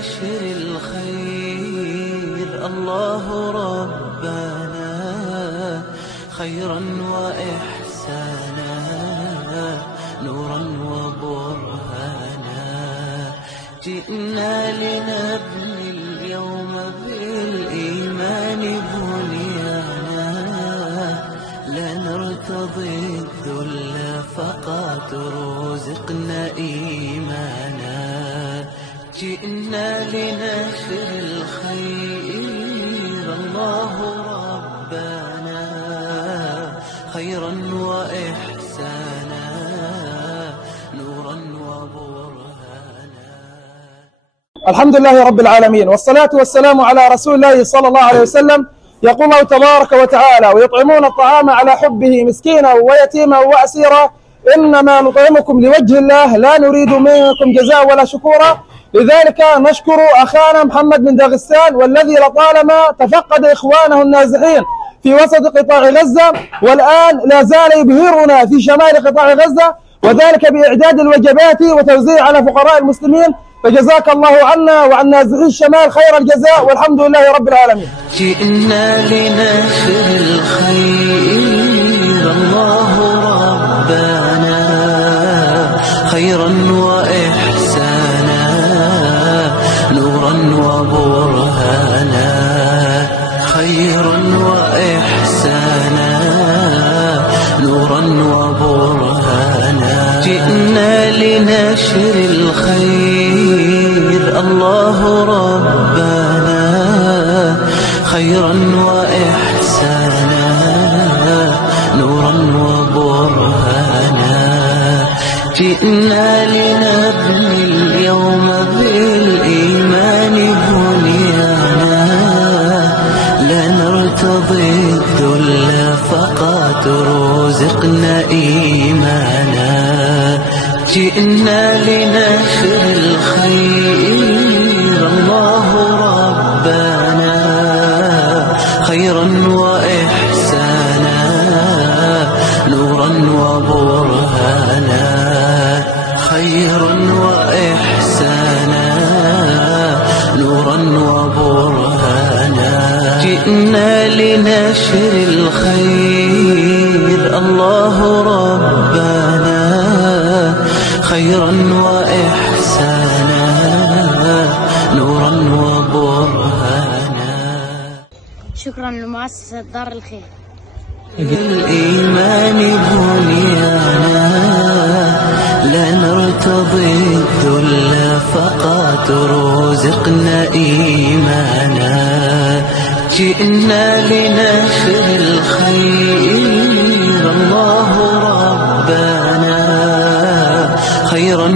لنشر الخير الله ربنا خيرا وإحسانا نورا وبرهانا جئنا لنبني اليوم بالإيمان بنيانا لا نرتضي الذل فقط رزقنا إيمانا جئنا لنشر الخير الله ربنا خيرا وإحسانا نورا وبرهانا. الحمد لله رب العالمين، والصلاة والسلام على رسول الله صلى الله عليه وسلم. يقول الله تبارك وتعالى: ويطعمون الطعام على حبه مسكينا ويتيما وأسيرا إنما نطعمكم لوجه الله لا نريد منكم جزاء ولا شكورا. لذلك نشكر أخانا محمد من داغستان، والذي لطالما تفقد إخوانه النازحين في وسط قطاع غزة، والآن لا زال يبهرنا في شمال قطاع غزة، وذلك بإعداد الوجبات وتوزيع على فقراء المسلمين. فجزاك الله عنا وعن نازحي الشمال خير الجزاء، والحمد لله رب العالمين. جئنا لنشر الخير الله ربنا خيرا وإحسانا نورا وبرهانا خيرا وإحسانا نورا وبرهانا جئنا لنشر الخير الله ربنا خيرا وإحسانا نورا وبرهانا جئنا لنبني اليوم بالإيمان بنيانا لا نرتضي الذل فقط رزقنا إيمانا جئنا لنشر الخير الله ربنا خيرا وإحسانا نورا وبرهانا خيرا وإحسانا نورا وبرهانا جئنا لنشر الخير الله ربنا خيرا وإحسانا نورا وبرهانا. شكرا لمؤسسة دار الخير. بالإيمان بنيانا لا نرتضي الذل فقط رزقنا إيمانا جئنا لنشر الخير الله ربنا خيرا